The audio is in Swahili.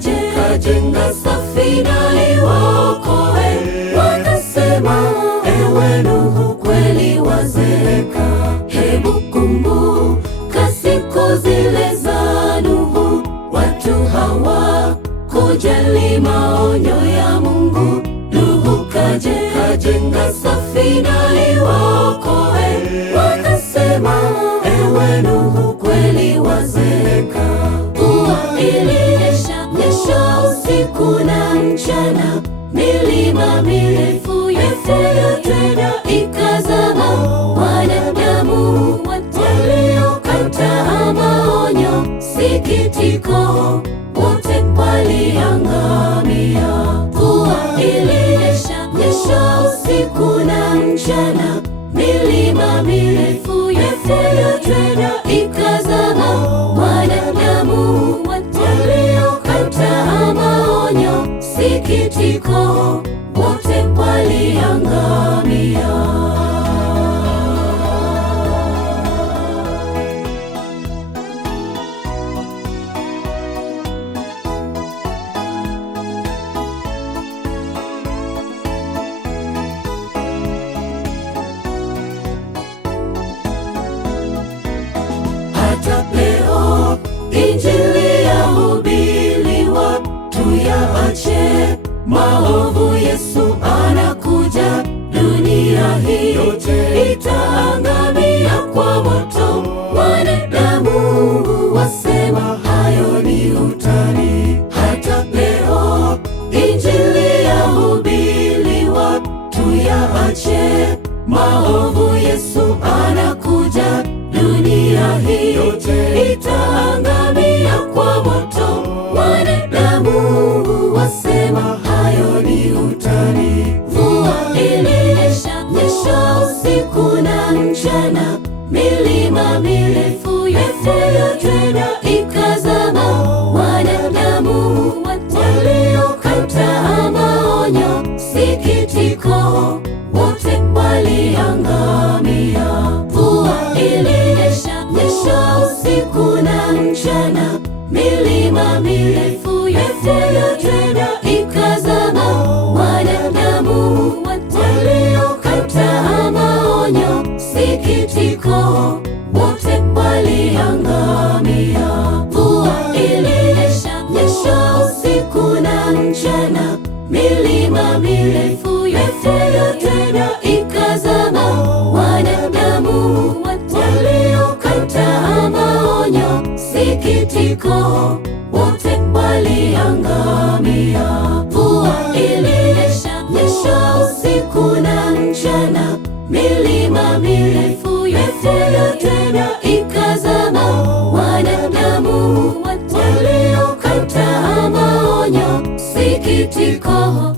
kajenga safina iwaokoe. Wakasema, ewe Nuhu, kweli wazeeka. Hebu kumbuka siku zile za Nuhu, watu hawakujali maonyo ya Mungu. Nuhu kajenga safina iwaokoe. Wakasema, ewe Nuhu, kweli wazeeka. Mvua ilinyesha usiku na mchana, milima mirefu tena ikazama. Wanadamu waliokataa maonyo, sikitiko, wote waliangamia. Mvua ilinyesha usiku na mchana, milima mirefu tena ikazama. Wanadamu waliokataa maonyo, sikitiko, wote waliangamia. Hata leo Injili yahubiriwa, tuyaache maovu, Yesu anakuja. Dunia hii yote itaangamia kwa moto. Wanadamu wasema hayo ni utani. Hata leo Injili yahubiriwa, tuyaache maovu, Yesu anakuja. Dunia hii yote itaangamia kwa moto. Wanadamu wasema hayo ni utani. Mvua ilinyesha usiku na mchana, milima mirefu tena ikazama. Wanadamu waliokataa maonyo, sikitiko, wote waliangamia. Mvua ilinyesha usiku na mchana, milima mirefu tena ikazama. Wanadamu waliokataa maonyo, sikitiko, wote waliangamia. Mvua ilinyesha usiku na mchana, milima mirefu tena ikazama. Wanadamu waliokataa maonyo, sikitiko, wote waliangamia. Mvua ilinyesha usiku na mchana, milima mirefu tena ikazama. Wanadamu waliokataa maonyo, sikitiko,